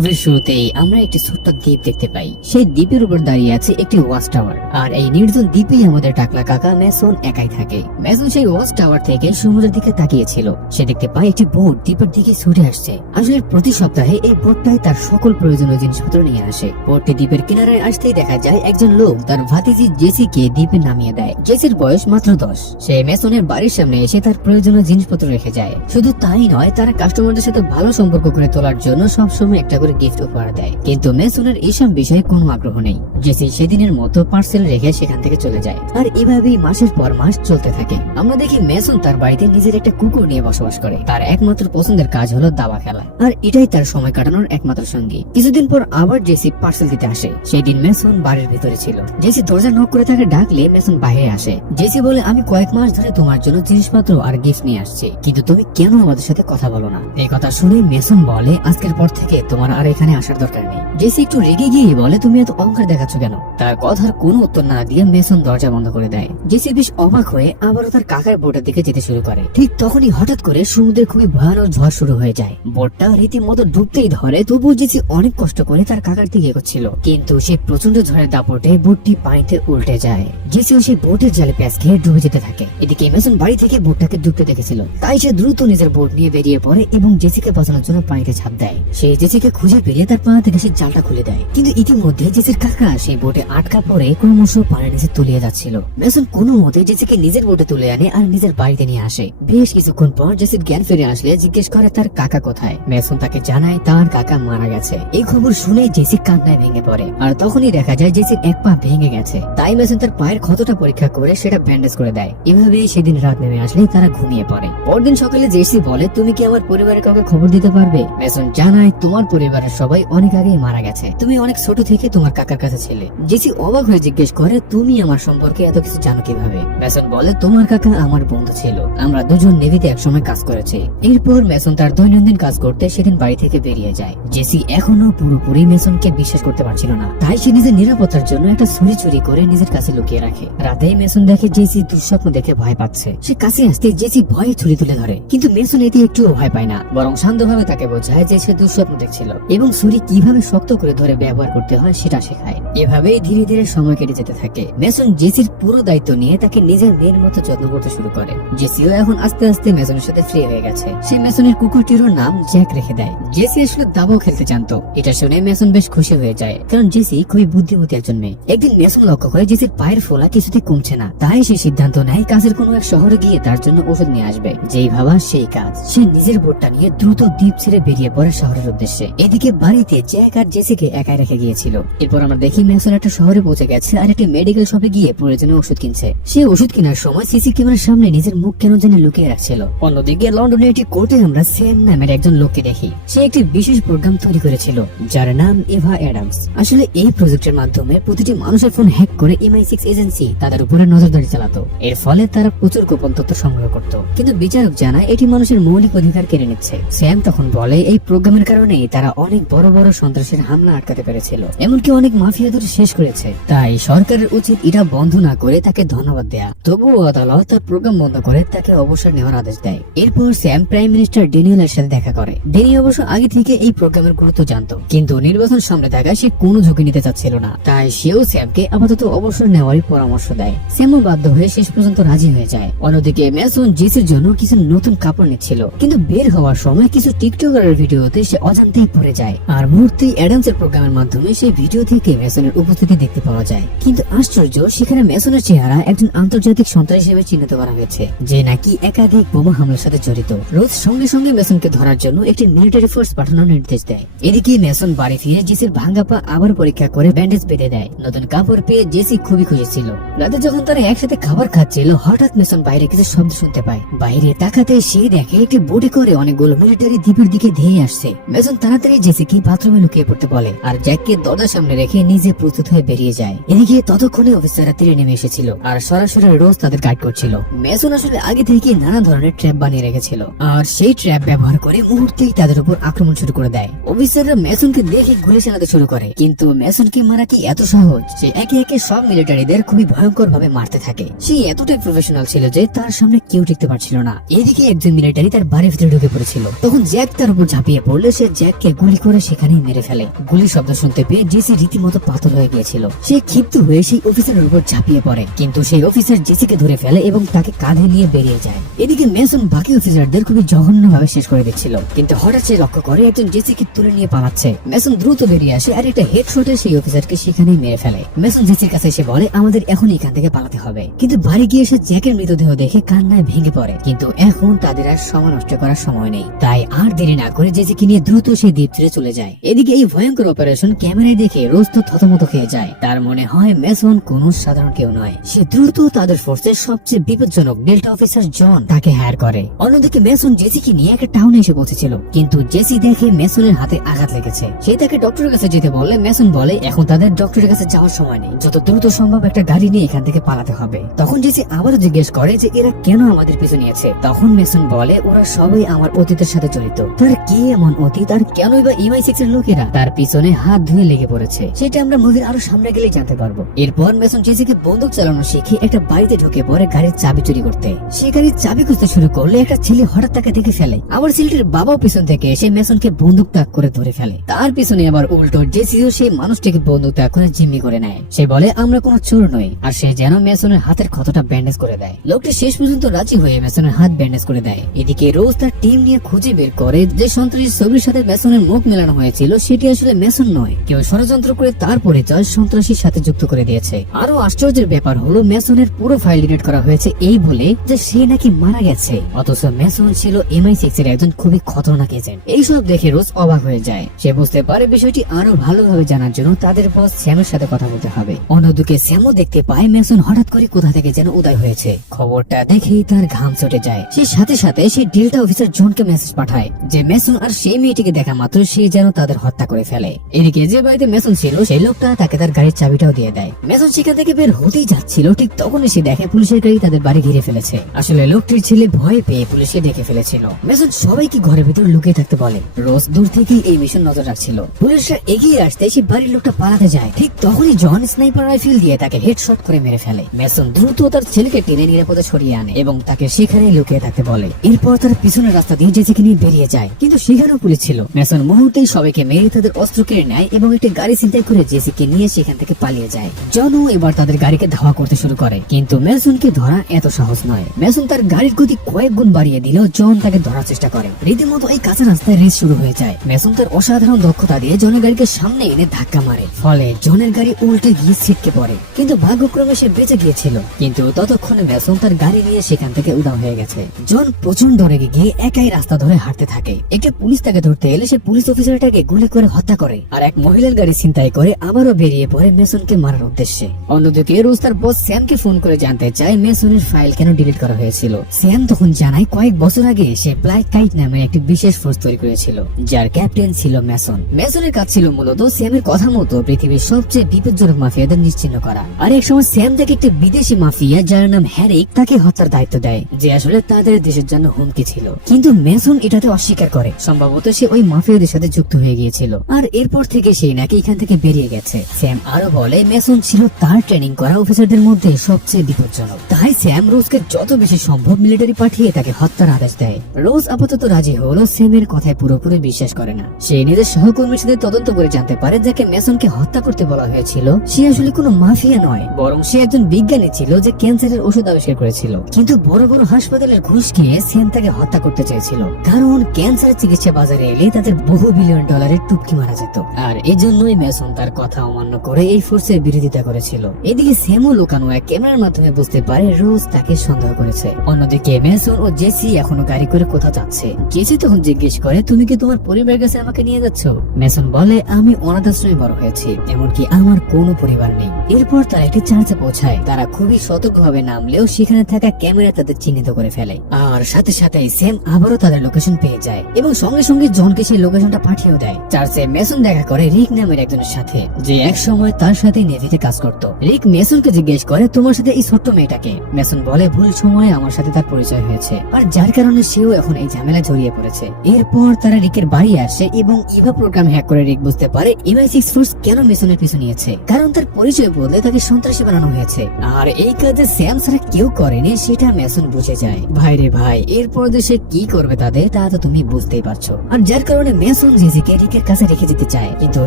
শুরুতেই আমরা একটি ছোট্ট দ্বীপ দেখতে পাই। সেই দ্বীপের উপর দাঁড়িয়ে আছে একটি ওয়াচ টাওয়ার। আর এই নির্জন দ্বীপেই আমাদের টাকলা কাকা ম্যাসন একাই থাকে। ম্যাসন সেই ওয়াচ টাওয়ার থেকে সমুদ্রের দিকে তাকিয়েছিল। সে দেখতে পায় একটি বোট দ্বীপের দিকে ছুটে আসছে। আসলে প্রতি সপ্তাহে এই বোটটাই তার সকল প্রয়োজনীয় জিনিসপত্র নিয়ে আসে। বোটটি দ্বীপের কিনারায় আসতেই দেখা যায় একজন লোক তার ভাতিজি জেসিকে দ্বীপে নামিয়ে দেয়। জেসির বয়স মাত্র 10। সে ম্যাসনের বাড়ির সামনে এসে তার প্রয়োজনীয় জিনিসপত্র রেখে যায়। শুধু তাই নয়, তারা কাস্টমারদের সাথে ভালো সম্পর্ক করে তোলার জন্য সবসময় একটা করে গিফট উপহার দেয়। কিন্তু ম্যাসনের এইসব বিষয়ে কোনো আগ্রহ নেই। জেসি সেদিনের মতো পার্সেল রেখে সেখান থেকে চলে যায়। আর এভাবেই মাসের পর মাস চলতে থাকে। আমরা দেখি ম্যাসন তার বাড়িতে নিজের একটা কুকুর নিয়ে বসবাস করে। তার একমাত্র পছন্দের কাজ হলো দাবা খেলা, আর এটাই তার সময় কাটানোর একমাত্র সঙ্গী। কিছুদিন পর আবার জেসি পার্সেল দিতে আসে। সেই দিন ম্যাসন বাড়ির ভিতরে ছিল। জেসি দরজা নক করে তাকে ডাকলে ম্যাসন বাইরে আসে। জেসি বলে, আমি কয়েক মাস ধরে তোমার জন্য জিনিসপত্র আর গিফট নিয়ে আসছি, কিন্তু তুমি কেন আমাদের সাথে কথা বলো না? এই কথা শুনে ম্যাসন বলে, আজকের পর থেকে তোমার আর এখানে আসার দরকার নেই। জেসি একটু রেগে গিয়ে বলে, তুমি এত অহংকার দেখাচ্ছ কেন? তার কথার কোনো উত্তর না দিয়ে ম্যাসন দরজা বন্ধ করে দেয়। জেসি বেশ অবাক হয়ে আবারও তার কাকার বোটের দিকে যেতে শুরু করে। ঠিক তখনই হঠাৎ করে সমুদ্রে খুবই ভয়ানক ঝড় শুরু হয়ে যায়। বোটটা রীতিমতো ডুবতেই ধরে। তবুও জেসি অনেক কষ্ট করে তার কাকার দিকে এগোচ্ছিল, কিন্তু সেই প্রচন্ড ঝড়ের দাপটে বোটটি পানিতে উল্টে যায়। জেসিও সেই বোটের জালে প্যাঁচ খেয়ে ডুবে যেতে থাকে। এদিকে ম্যাসন বাড়ি থেকে বোটটাকে ডুবতে দেখেছিল, তাই সে দ্রুত নিজের বোট নিয়ে বেরিয়ে পড়ে এবং জেসিকে বাঁচানোর জন্য পানিতে ঝাঁপ দেয়। সে জেসিকে খুঁজে পেরিয়ে তার পা থেকে সেই জালটা খুলে দেয়, কিন্তু ইতিমধ্যে জেসির কাকা সেই বোটে আটকা পড়ে ক্রমশ পানির নিচে তলিয়ে যাচ্ছিল। ম্যাসন কোনো মতে জেসিকে নিজের বোটে তুলে আনে আর নিজের বাড়িতে নিয়ে আসে। বেশ কিছুক্ষণ পর জেসির জ্ঞান ফিরে আসলে জিজ্ঞেস করে তার কাকা কোথায়। ম্যাসন তাকে জানায় তার কাকা মারা গেছে। এই খবর শুনে জেসি কান্নায় ভেঙে পড়ে। আর তখনই দেখা যায় জেসির এক পা ভেঙে গেছে। তাই ম্যাসন তার পায়ের ক্ষতটা পরীক্ষা করে সেটা ব্যান্ডেজ করে দেয়। এভাবেই সেদিন রাত নেমে আসলে তারা ঘুমিয়ে পড়ে। পরদিন সকালে জেসি বলে, তুমি কি আমার পরিবারের কাউকে খবর দিতে পারবে? ম্যাসন জানায়, তোমার পরিবারের সবাই অনেক আগেই মারা গেছে। তুমি অনেক ছোট থেকে তোমার কাকার কাছে ছিলে। জেসি অবাক হয়ে জিজ্ঞেস করে, তুমি আমার সম্পর্কে এত কিছু জানো কিভাবে? ম্যাসন বলে, তোমার কাকা আমার বন্ধু ছিল। আমরা দুজন নেভিতে একসময় কাজ করেছি। এরপর ম্যাসন তার দৈনন্দিন কাজ করতে সেদিন বাড়ি থেকে বেরিয়ে যায়। জেসি এখনো পুরোপুরি ম্যাসনকে বিশ্বাস করতে পারছিল না। তাই সে নিজের নিরাপত্তার জন্য একটা ছুরি চুরি করে নিজের কাছে লুকিয়ে রাখে। রাতেই ম্যাসন দেখে জেসি দুঃস্বপ্ন দেখে ভয় পাচ্ছে। সে কাছে আসতে জেসি ভয়ে ছুরি তুলে ধরে, কিন্তু ম্যাসন এতে একটুও ভয় পায় না, বরং শান্তভাবে তাকে বোঝায় যে সে দুঃস্বপ্ন দেখছিল এবং ছুরি কিভাবে শক্ত করে ধরে ব্যবহার করতে হয় সেটা শেখায়। এভাবেই ধীরে ধীরে সময় কেটে যেতে থাকে। ম্যাসন জেসির পুরো দায়িত্ব নিয়ে তাকে নিজের মেয়ের মতো যত্ন করতে শুরু করে। জেসিও এখন আস্তে আস্তে ম্যাসনের সাথে ফ্রি হয়ে গেছে। সে ম্যাসনের কুকুরটিরও নাম জ্যাক রেখে দেয়। জেসি আসলে দাবাও খেলতে জানতো। এটা শুনে ম্যাসন বেশ খুশি হয়ে যায়, কারণ জেসি খুবই বুদ্ধিমতী একজন মেয়ে। একদিন ম্যাসন লক্ষ্য করে জেসির পায়ের ফোলা কিছুতেই কমছে না। তাই সে সিদ্ধান্ত নেয় কাছের কোনো এক শহরে গিয়ে তার জন্য ওষুধ নিয়ে আসবে। যেই ভাবা সেই কাজ। সে নিজের বোটটা নিয়ে দ্রুত দ্বীপ ছেড়ে বেরিয়ে পড়ে শহরের উদ্দেশ্যে। এদিকে বাড়িতে জ্যাক আর জেসিকে একাই রেখে গিয়েছিল। এরপর আমরা দেখি ম্যাসন একটা শহরে পৌঁছে গেছে আর একটা মেডিকেল শপে গিয়ে প্রয়োজনীয় ওষুধ কিনছে। সে ওষুধ কেনার সময় সিসি ক্যামেরার সামনে নিজের মুখ কেন জানি লুকিয়ে রাখছিল। অন্যদিকে লন্ডনে একটি কোর্টে আমরা স্যাম নামের একজন লোককে দেখি। সে একটি বিশেষ প্রোগ্রাম তৈরি করেছিল যার নাম এভা অ্যাডামস। আসলে এই প্রজেক্টের মাধ্যমে প্রতিটি মানুষের ফোন হ্যাক করে MI6 এজেন্সি তাদের উপরে নজরদারি চালাতো। এর ফলে তারা প্রচুর গোপন তথ্য সংগ্রহ করত, কিন্তু বিচারক জানায় এটি মানুষের মৌলিক অধিকার কেড়ে নিচ্ছে। স্যাম তখন বলে, এই প্রোগ্রামের কারণেই তারা অনেক বড় বড় সন্ত্রাসের হামলা আটকাতে পেরেছিল, এমনকি অনেক মাফিয়াদের শেষ করেছে। তাই সরকারের উচিত এটা বন্ধ না করে তাকে ধন্যবাদ দেয়া। তবুও আদালত তার প্রোগ্রাম বন্ধ করে তাকে অবসর নেওয়ার আদেশ দেয়। এরপর স্যাম প্রাইম মিনিস্টার ড্যানিয়েলের সাথে দেখা করে। ড্যানি অবশ্য আগে থেকে এই প্রোগ্রামের গুরুত্ব জানতো, কিন্তু নির্বাচন সামনে থাকা সে কোনো ঝুঁকি নিতে চাচ্ছিল না। তাই সেও স্যামকে আপাতত অবসর নেওয়ারই পরামর্শ দেয়। স্যামও বাধ্য হয়ে শেষ পর্যন্ত রাজি হয়ে যায়। অন্যদিকে ম্যাসন জেসির জন্য কিছু নতুন কাপড় নিচ্ছিল, কিন্তু বের হওয়ার সময় কিছু টিকটকারের ভিডিওতে সে অজান্তেই পড়ে যায়। আর মুহূর্তেই অ্যাডামসের প্রোগ্রামের মাধ্যমে সেই ভিডিও থেকে ম্যাসনের উপস্থিতি দেখতে পাওয়া যায়। কিন্তু আশ্চর্য, সেখানে ম্যাসনের চেহারা একজন আন্তর্জাতিক সন্ত্রাসী হিসেবে চিহ্নিত করা হয়েছে, যে নাকি একাধিক বোমা হামলার সাথে জড়িত। রোজ সঙ্গে সঙ্গে ম্যাসনকে ধরার জন্য একটি মিলিটারি ফোর্স পাঠানোর নির্দেশ দেয়। এদিকে ম্যাসন বাড়ি ফিরে জেসির ভাঙ্গা পা আবার পরীক্ষা করে ব্যান্ডেজ বেঁধে দেয়। নতুন কাপড় পেয়ে জেসি খুবই খুশি ছিল। রাতে যখন তারা একসাথে খাবার খাচ্ছিল, হঠাৎ ম্যাসন বাইরে কিছু শব্দ শুনতে পায়। বাইরে তাকাতে সে দেখে একটি বোটে করে অনেকগুলো মিলিটারি দ্বীপের দিকে ধেয়ে আসছে। ম্যাসন তাড়াতাড়ি জেসিকে বাথরুমে লুকিয়ে পড়তে বলে আর জ্যাককে দরজার সামনে রেখে নিজে প্রস্তুত হয়ে বেরিয়ে যায়। এদিকে ততক্ষণে অফিসাররা তীরে নেমে এসেছিল আর সরাসরি রোজ তাদের গাইড করছিল। ম্যাসন আসলে আগে থেকে নানা ধরনের ট্র্যাপ বানিয়ে রেখেছিল, আর সেই ট্র্যাপ ব্যবহার করে মুহূর্তেই তাদের উপর আক্রমণ শুরু করে দেয়। অফিসাররা ম্যাসনকে দেখে গুলি চালাতে শুরু করে, কিন্তু ম্যাসনকে মারা কি এত সহজ? সে একে একে সব মিলিটারিদের খুবই ভয়ঙ্কর ভাবে মারতে থাকে। সে এতটাই প্রফেশনাল ছিল যে তার সামনে কেউ টিকতে পারছিল না। এদিকে একজন মিলিটারি তার বাড়ির ভিতরে ঢুকে পড়েছিল। তখন জ্যাক তার উপর ঝাঁপিয়ে পড়লে সে জ্যাককে গুলি গুলি করে সেখানেই মেরে ফেলে। গুলির শব্দ শুনতে পেয়ে জেসি রীতিমতো পাথর হয়ে গিয়েছিল। সে ক্ষিপ্ত হয়ে সেই অফিসারের উপর ঝাঁপিয়ে পড়ে, কিন্তু সেই অফিসার জেসিকে ধরে ফেলে এবং তাকে কাঁধে নিয়ে বেরিয়ে যায়। এদিকে মেসন বাকি অফিসারদের খুবই জঘন্যভাবে শেষ করে দিচ্ছিল, কিন্তু হঠাৎ সে লক্ষ্য করে একজন জেসিকে তুলে নিয়ে পালাচ্ছে। মেসন দ্রুত বেরিয়ে আসে আর একটা হেডশটে সেই অফিসারকে সেখানেই মেরে ফেলে। মেসন জেসির কাছে এসে বলে আমাদের এখন এখান থেকে পালাতে হবে, কিন্তু বাড়ি গিয়ে সে জ্যাকের মৃতদেহ দেখে কান্নায় ভেঙে পড়ে। কিন্তু এখন তাদের আর সময় নষ্ট করার সময় নেই, তাই আর দেরি না করে জেসিকে নিয়ে দ্রুত সেই দ্বীপ ছেড়ে চলে যায়। এদিকে এই ভয়ঙ্কর অপারেশন ক্যামেরায় দেখে রোজ তো থতমত খেয়ে যায়। তার মনে হয় মেসন কোনো সাধারণ কেউ নয়। সে দ্রুত তাদের ফোর্সের সবচেয়ে বিপজ্জনক ডেল্টা অফিসার জন তাকে হায়ার করে। অন্যদিকে মেসন জেসিকে নিয়ে একটা টাউনে এসে পৌঁছেছিল, কিন্তু জেসি দেখে মেসনের হাতে আঘাত লেগেছে। সে তাকে ডক্টরের কাছে যেতে বললে মেসন বলে এখন তাদের ডক্টরের কাছে যাওয়ার সময় নেই, যত দ্রুত সম্ভব একটা গাড়ি নিয়ে এখান থেকে পালাতে হবে। তখন জেসি আবারও জিজ্ঞেস করে যে এরা কেন আমাদের পিছু নিয়েছে। তখন মেসন বলে ওরা সবাই আমার অতীতের সাথে জড়িত। তার কি এমন অতীত আর কেনই বা MI6 এর লোকেরা তার পিছনে হাত ধুয়ে লেগে পড়েছে, সেটা আমরা মুভির আরো সামনে গেলে জানতে পারবো। এরপর মেসন জেসিকে বন্দুক চালানো শিখে একটা বাড়িতে ঢুকে পড়ে গাড়ির চাবি চুরি করতে। সে গাড়ির চাবি খুঁজতে শুরু করলে একটা ছেলে হঠাৎ তাকে দেখে ফেলে। আবার ছেলেটির বাবাও পিছন থেকে এসে মেসনকে বন্দুক তাক করে ধরে ফেলে। তার পিছনে আবার উল্টো জেসিও সেই মানুষটিকে বন্দুক তাক করে জিম্মি করে নেয়। সে বলে আমরা কোনো চোর নই, আর সে যেন মেসনের হাতের ক্ষতটা ব্যান্ডেজ করে দেয়। লোকটি শেষ পর্যন্ত রাজি হয়ে মেসনের হাত ব্যান্ডেজ করে দেয়। এদিকে রোজ তার টিম নিয়ে খুঁজে বের করে যে সন্ত্রাসী ছবির সাথে মেসনের মুখ মেলানো হয়েছিল সেটি আসলে মেসন নয়, কেউ ষড়যন্ত্র করে তার পরিচয় সন্ত্রাসীর সাথে যুক্ত করে দিয়েছে। আরো আশ্চর্যের ব্যাপার হলো মেসনের পুরো ফাইল ডিলিট করা হয়েছে এই বলে যে সে নাকি মারা গেছে, অথচ মেসন ছিল MI6 এর একজন খুবই খতরনাক এজেন্ট। এইসব দেখে রোজ অবাক হয়ে যায়। সে বুঝতে পারে বিষয়টি আরো ভালোভাবে জানার জন্য তাদের বস স্যামের সাথে কথা বলতে হবে। অন্যদিকে স্যামও দেখতে পায় মেসন হঠাৎ করে কোথা থেকে যেন উদয় হয়েছে। খবরটা দেখেই তার ঘাম ছুটে যায়। সে সাথে সাথে সেই ডেল্টা অফিসার জনকে মেসেজ পাঠায় যে মেসন আর সেই মেয়েটিকে দেখা মাত্র সে যেন তাদের হত্যা করে ফেলে। এদিকে যে বাড়িতে মেসন ছিল সেই লোকটা তাকে তার গাড়ির চাবিটাও দিয়ে দেয়। মেসন সেখান থেকে বের হতেই যাচ্ছিল, ঠিক তখনই সে দেখে পুলিশের গাড়ি তাদের বাড়ি ঘিরে ফেলেছে। আসলে লোকটির ছেলে ভয় পেয়ে পুলিশকে ডেকে ফেলেছিল। মেসন সবাইকে ঘরের ভিতর লুকিয়ে থাকতে বলে। রোজ দূর থেকেই এই মিশন নজর রাখছিল। পুলিশরা এগিয়ে আসতে সেই বাড়ির লোকটা পালাতে যায়। ঠিক তখনই জন স্নাইপার রাইফেল দিয়ে তাকে হেডশট করে মেরে ফেলে। মেসন দ্রুত তার ছেলেকে টেনে নিরাপদে সরিয়ে আনে এবং তাকে সেখানেই লুকিয়ে থাকতে বলে। এরপর তার পিছনের রাস্তা দিয়ে জেসিকে নিয়ে বেরিয়ে যায়, কিন্তু সেখানেও পুলিশ ছিল। মেসন মুহূর্তেই সবাইকে মেরে তাদের অস্ত্র কেড়ে নেয় এবং একটি গাড়ি ছিনতাই করে জেসিকে নিয়ে সেখান থেকে পালিয়ে যায়। জনও এবার তাদের গাড়িকে ধাওয়া করতে শুরু করে, কিন্তু মেসনকে ধরা এত সহজ নয়। মেসন তার গাড়ির গতি কয়েক গুণ বাড়িয়ে দিলেও জন তাকে ধরার চেষ্টা করে। রীতিমতো এই কাঁচা রাস্তায় রেস শুরু হয়ে যায়। মেসন তার অসাধারণ দক্ষতা দিয়ে জনের গাড়িকে সামনে এনে ধাক্কা মারে, ফলে জনের গাড়ি উল্টে গিয়ে ছিটকে পড়ে। কিন্তু ভাগ্যক্রমে সে বেঁচে গিয়েছিল, কিন্তু ততক্ষণে মেসন তার গাড়ি নিয়ে সেখান থেকে উধাও হয়ে গেছে। জন প্রচন্ড রেগে গিয়ে একাই রাস্তা ধরে হাঁটতে থাকে। একটা পুলিশ তাকে ধরতে এলে সে পুলিশ অফিসারটাকে গুলি করে হত্যা করে আর এক মহিলার গাড়ি ছিনতাই করে আবারও বেরিয়ে পড়ে মেসনকে মারার উদ্দেশ্যে। অন্যদিকে রোজ তার বস স্যামকে ফোন করে জানতে চায় মেসনের ফাইল কেন ডিলিট করা হয়েছিল। স্যাম তখন জানায় কয়েক বছর আগে সে ব্ল্যাক কাইট নামে একটি বিশেষ ফোর্স তৈরি করেছিল, যার ক্যাপ্টেন ছিল মেসন। মেসনের কাজ ছিল মূলত স্যামের কথা মতো পৃথিবীর সবচেয়ে বিপজ্জনক মাফিয়াদের নিশ্চিহ্ন করা। আর এক সময় স্যাম থেকে একটি বিদেশি মাফিয়া যার নাম হ্যারিক তাকে হত্যার দায়িত্ব দেয়, যে আসলে তাদের দেশের জন্য হুমকি ছিল। কিন্তু মেসন এটাতে অস্বীকার করে, সম্ভবত সে ওই মাফিয়াদের সাথে যুক্ত হয়ে গিয়েছিল আর এরপর থেকে সেই নাকি এখান থেকে বেরিয়ে গেছে। স্যাম আরো বলে মেসন ছিল তার ট্রেনিং করা অফিসারদের মধ্যে সবচেয়ে বিপজ্জনক। তাই স্যাম রোজকে যত বেশি সম্ভব মিলিটারি পাঠিয়ে তাকে হত্যার আদেশ দেয়। রোজ আপাতত রাজি হলো স্যামের কথায় পুরোপুরি বিশ্বাস করে না। সে নিজের সহকর্মীর সাথে তদন্ত করে জানতে পারে যাকে মেসনকে হত্যা করতে বলা হয়েছিল সে আসলে কোনো মাফিয়া নয়, বরং সে একজন বিজ্ঞানী ছিল যে ক্যান্সারের ওষুধ আবিষ্কার করেছিল। কিন্তু বড় বড় হাসপাতালের ঘুষ খেয়ে স্যাম তাকে হত্যা করতে চেয়েছিল, কারণ ক্যান্সারের চিকিৎসা বাজারে এলে তাদের বহু বিলিয়ন ডলারের টুপকি মারা যেত। আর এজন্যই মেসন তার কথা অমান্য করে এই ফোর্সের বিরোধিতা করেছিল। এদিকে স্যামও লুকানো এক ক্যামেরার মাধ্যমে বুঝতে পারে রোজ তাকে সন্দেহ করেছে। অন্যদিকে মেসন ও জেসি এখনো গাড়ি করে কোথাও যাচ্ছে। জেসি তখন জিজ্ঞেস করে তুমি কি তোমার পরিবারের কাছে আমাকে নিয়ে যাচ্ছ? মেসন বলে আমি অনাথ আশ্রমে বড় হয়েছি, এমনকি আমার কোনো পরিবার নেই। এরপর তারা একটি চার্চে পৌঁছায়। তারা খুবই সতর্কভাবে নামলেও সেখানে থাকা ক্যামেরা তাদের চিহ্নিত করে ফেলে। আর সাথে সাথেই স্যাম আবারও তাদের লোকেশন পেয়ে যায় এবং সঙ্গে সঙ্গে জনকে সেই লোকেশনটা পাঠিয়েও দেয়। চার্চে মেসন দেখা করে রিক নামের একজনের সাথে, যে এক সময় তার সাথে নেভিতে কাজ করত। রিক মেসনকে জিজ্ঞেস করে তোমার সাথে এই ছোট্ট মেয়েটাকে? মেসন বলে ভুল সময়ে আমার সাথে তার পরিচয় হয়েছে আর যার কারণে সেও এখন এই ঝামেলা জড়িয়ে পড়েছে। এরপর তারা রিকের বাড়ি আসে এবং ইভা প্রোগ্রাম হ্যাক করে রিক বুঝতে পারে MI6 ফোর্স কেন মেসনের পিছু নিয়েছে, কারণ তার পরিচয় বদলে তাকে সন্ত্রাসী বানানো হয়েছে। আর এই কাজে স্যাম ছাড়া কেউ করেনি সেটা মেসন বুঝে যায়। ভাই রে ভাই, এরপর যে সে কি করবে তাদের তা তো তুমি বুঝতেই পারছো। আর যার কারণে মেসন জেসিকে রিকের কাছে রেখে যেতে চায়, কিন্তু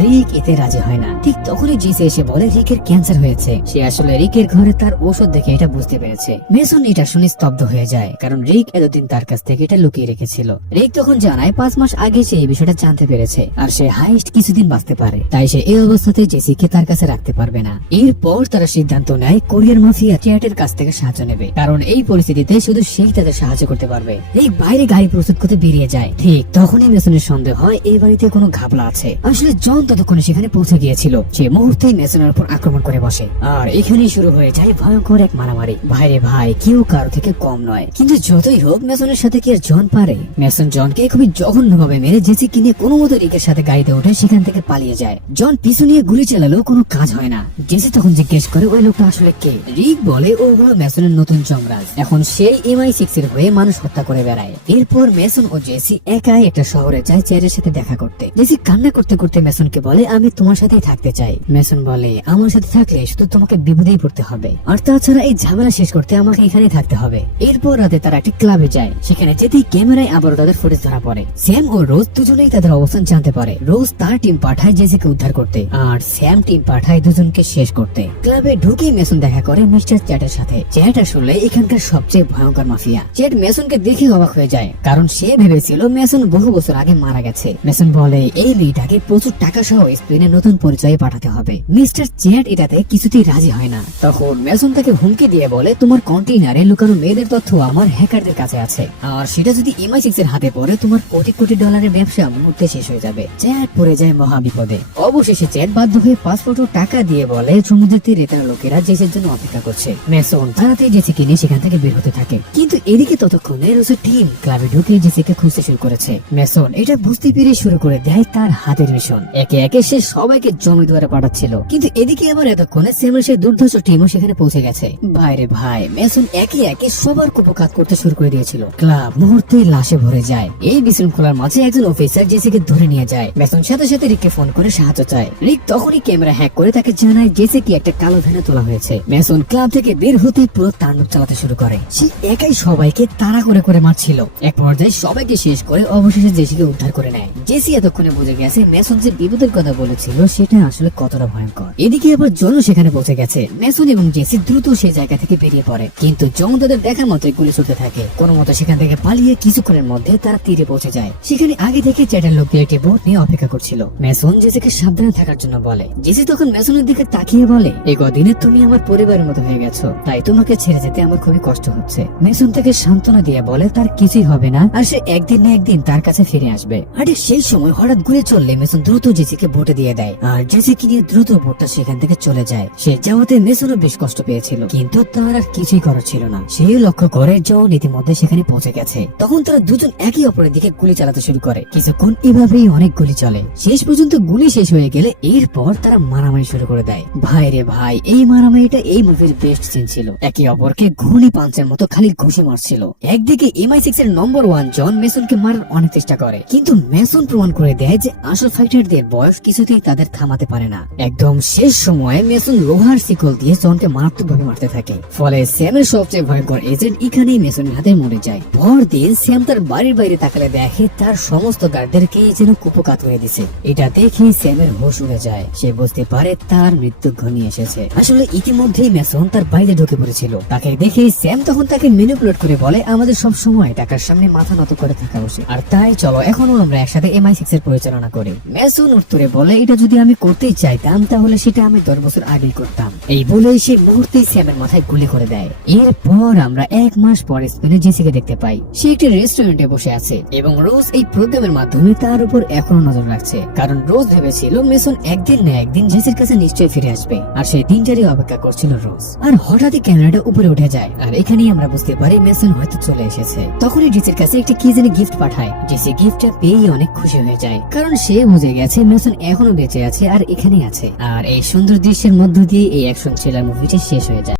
রিক এতে রাজি হয় না। ঠিক তখনই জেসি এসে বলে রিকের ক্যান্সার হয়েছে। সে আসলে রিকের ঘরে তার ঔষধ দেখে এটা বুঝতে পেরেছে। মেসন এটা শুনে স্তব্ধ হয়ে যায়, কারণ রিক এতদিন তার কাছ থেকে এটা লুকিয়ে রেখেছিল। রিক তখন জানায় 5 মাস আগে সে এই বিষয়টা জানতে পেরেছে, আর সে হাইস্ট কিছুদিন বাঁচতে পারে, তাই সে এই অবস্থাতে জেসিকে তার কাছে রাখতে পারবে না। এরপর তারা সিদ্ধান্ত নেয় কোরিয়ার মাফিয়া চ্যাটের কাছ থেকে সাহায্য নেবে, কারণ এই পরিস্থিতিতে শুধু সেই তাদের সাহায্য করতে পারবে। রিক বাইরে গাড়ি প্রস্তুত করতে বেরিয়ে যায়। ঠিক তখনই মেসনের সন্দেহ হয় এই বাড়িতে কোনো ঘাবলা আছে। আসলে জন ততক্ষণে সেখানে পৌঁছে গিয়েছিল। সে মুহূর্তেই মেসনের উপর আক্রমণ করে বসে, আর এখানেই শুরু হয়ে যায় ভয়ঙ্কর এক মারামারি। ভাইরে ভাই, কেউ কারো থেকে কম নয়। কিন্তু যতই হোক মেসনের সাথে কি আর জন পারে? মেসন জনকে খুবই জঘন্যভাবে মেরে জেসি কিনে কোনো মতো রিকের সাথে গাড়িতে উঠে সেখান থেকে পালিয়ে যায়। জন পিছু নিয়ে গুলি চালালেও কোনো কাজ হয় না। জেসি তখন জিজ্ঞেস করে ওই লোকটা আসলে কে? রিক বলে ও হলো মেসনের নতুন যমরাজ। এখন সেই MI6 এর হয়ে মানুষ হত্যা করে বেড়ায়। এরপর মেসন ও জেসি একাই একটা শহরে যায় চ্যাটের সাথে দেখা করতে। জেসি কান্না করতে করতে মেসনকে বলে আমি তোমার সাথেই থাকতে চাই। মেসন বলে আমার সাথে থাকলে শুধু তোমাকে বিপদেই পড়তে হবে, আর তাছাড়া এই ঝামেলা শেষ করতে আমাকে এখানেই থাকতে হবে। এরপর রাতে তারা একটি ক্লাবে যায়। সেখানে যেতেই ক্যামেরায় আবারও তাদের ফুটেজ ধরা পড়ে। স্যাম ও রোজ দুজনেই তাদের অবস্থান জানতে পারে। রোজ তার টিম পাঠায় জেসিকে উদ্ধার করতে, আর স্যাম টিম পাঠায় দুজনকে শেষ করতে। ক্লাবে ঢুকেই মেসন দেখা করে মিস্টার চ্যাটের সাথে। চ্যাট আসলে এখানকার সবচেয়ে ভয়ঙ্কর মাফিয়া। চ্যাট মেসনকে দেখে অবাক হয়ে যায়, কারণ সে ভেবেছিল মেসন বহু বছর আগে মারা গেছে। মেসন বলে এই মেয়েটাকে প্রচুর টাকা সহ স্পেনে নতুন পরিচয়ে পাঠাতে হবে। মিস্টার চ্যাট এটাতে কিছুতেই রাজি হয় না। তখন মেসন তাকে হুমকি দিয়ে বলে তোমার কন্টেইনারে লুকানো মেয়েদের তথ্য আমার হ্যাকারদের কাছে আছে, আর সেটা যদি MI6 এর হাতে পড়ে তোমার কোটি কোটি ডলারের ব্যবসা মুহূর্তে শেষ হয়ে যাবে। চ্যাট পড়ে যায় মহা বিপদে। অবশেষে চ্যাট বাধ্য হয়ে পাসপোর্ট ও টাকা দিয়ে বলে সমুদ্রের তীরে তার লোকেরা জেসির জন্য অপেক্ষা করছে। মেসন তাড়াতাড়ি জেসিকে নিয়ে সেখান থেকে বের হতে থাকে, কিন্তু এদিকে ততক্ষণে রোজের টিম ক্লাবে ঢুকে জেসিকে খুঁজতে শুরু করেছে। মেসন এটা বুঝতে পেরে শুরু করে দেয় তার হাতের মিশন। একে একে সে সবাইকে জমি দুয়ারে পাঠাচ্ছিল, কিন্তু এদিকে আবার এতক্ষণে স্যামের সেই দুর্ধর্ষ টিমও সেখানে পৌঁছে গেছে। ভাইরে ভাই, মেসন একে একে সবার কুপকাত করতে শুরু করে দিয়েছিল। ক্লাব মুহূর্তে লাশে ভরে যায়। এই বিশৃঙ্খলার মাঝে একজন অফিসার জেসিকে ধরে নিয়ে যায়। মেসন সাথে সাথে রিককে ফোন করে সাহায্য চায়। রিক তখনই ক্যামেরা হ্যাক করে তাকে জানায় জেসিকে একটা কালো ভ্যানে তোলা হয়েছে। মেসন ক্লাব থেকে বের হতে পুরো তাণ্ডব চালাতে শুরু করে। সে একাই সবাইকে তাড়া করে করে মারছিল। এক পর্যায়ে সবাইকে শেষ করে অবশেষে জেসিকে উদ্ধার করে নেয়। জেসি এতক্ষণে বুঝে গেছে মেসন যে বিপদের কথা বলেছিল সেটা আসলে কতটা ভয়ঙ্কর। এদিকে আবার জন সেখানে পৌঁছে গেছে। মেসন এবং জেসি দ্রুত সেই জায়গা থেকে বেরিয়ে পড়ে, কিন্তু জন তাদের দেখার মতোই গুলি ছুটতে থাকে। কোনো মতো সেখান থেকে পালিয়ে কিছুক্ষণের মধ্যে তারা তীরে পৌঁছে যায়। সেখানে আগে থেকে চ্যাটের লোকদের একটি বোট নিয়ে অপেক্ষা করছিল। মেসন জেসিকে সাবধানে থাকার জন্য বলে। জেসি তখন মেসনের দিকে তাকিয়ে বলে এই কদিনে তুমি আমার পরিবারের মতো হয়ে গেছো, তাই তোমাকে ছেড়ে যেতে আমার খুবই কষ্ট হচ্ছে। মেসন তাকে সান্ত্বনা দিয়ে বলে তার কিছুই হবে না, আর সে একদিন না একদিন তার কাছে ফিরে আসবে। আর সেই সময় হঠাৎ গুলি চললে মেসন দ্রুত জেসিকে বোটে দিয়ে দেয়, আর জেসিকে নিয়ে দ্রুত বোটটা সেখান থেকে চলে যায়। সে যাওয়াতে মেসনও বেশ কষ্ট পেয়েছিল, কিন্তু তার আর কিছুই করার ছিল না। সে লক্ষ্য করে জন ইতিমধ্যে সেখানে পৌঁছে গেছে। তখন তারা দুজন একে অপরের দিকে গুলি চালাতে শুরু করে। কিছুক্ষণ এভাবেই অনেক গুলি চলে। শেষ পর্যন্ত গুলি শেষ হয়ে গেলে এরপর তারা মারামারি শুরু করে দেয়। ভাই রে ভাই, এই মারামারিটা এই মুভির বেস্ট সিন ছিল। একে অপরকে ঘুনি পাঞ্চের মতো খালি ঘুষি মারছিল। একদিকে MI6 এর নম্বর 1 জন মেসনকে মারার অনেক চেষ্টা করে, কিন্তু মেসন প্রমাণ করে দেয় যে আসল ফাইটারদের বয়স কিছুতেই তাদের থামাতে পারে না। একদম শেষ সময়ে মেসন লোহার শিকল দিয়ে জনকে মারাত্মকভাবে মারতে থাকে। ফলে স্যামের সবচেয়ে ভয়ঙ্কর এজেন্ট এখানেই মেসনের হাতে মরে যায়। পরদিন স্যাম তার বাড়ির বাইরে তাকালে দেখে তার সমস্ত গার্ডদেরকে যেন কুপকাত হয়ে দিছে। এটা দেখে স্যামের হোশ উড়ে যায়। সে বুঝতে পারে তার মৃত্যু ঘনিয়ে এসেছে। আসলে ইতিমধ্যেই মেসন তার বাইরে ঢুকে পড়েছিল। তাকে দেখে স্যাম তখন তাকে ম্যানিপুলেট করে বলে আমাদের সব সময় টাকার সামনে মাথা নত করে থাকা উচিত, আর তাই চলো এখনো আমরা একসাথে MI6 এর পরিচালনা করি। মেসন উত্তরে বলে এটা যদি আমি করতেই চাইতাম তাহলে সেটা আমি 10 বছর আগেই করতাম। এই বলেই সে মুহূর্তেই স্যামের মাথায় গুলি করে দেয়। এরপর আমরা 1 মাস পরে স্পেনে জেসিকে দেখতে পাই। সে একটি রেস্টুরেন্টে বসে আছে এবং রোজ এই প্রোগ্রামের মাধ্যমে তার উপর এখনো নজর রাখছে, কারণ রোজ ভেবেছিল মেসন একদিন না একদিন জেসির কাছে নিশ্চয়ই ফিরে আসবে, আর সেই দিনটারই অপেক্ষা করছিল রোজ। আর হঠাৎই ক্যামেরাটা উপরে উঠে যায়, আর এখানেই আমরা বুঝতে পারি মেসন হয়তো চলে এসেছে। তখনই জেসির কাছে একটি কি জানি গিফট পাঠায়। জেসি গিফটটা পেয়ে অনেক খুশি হয়ে যায়, কারণ সে বুঝে গেছে মেসন এখনো বেঁচে আছে আর এখানেই আছে। আর এই সুন্দর দৃশ্যের মধ্য দিয়ে এই অ্যাকশন থ্রিলার মুভিটি শেষ হয়ে যায়।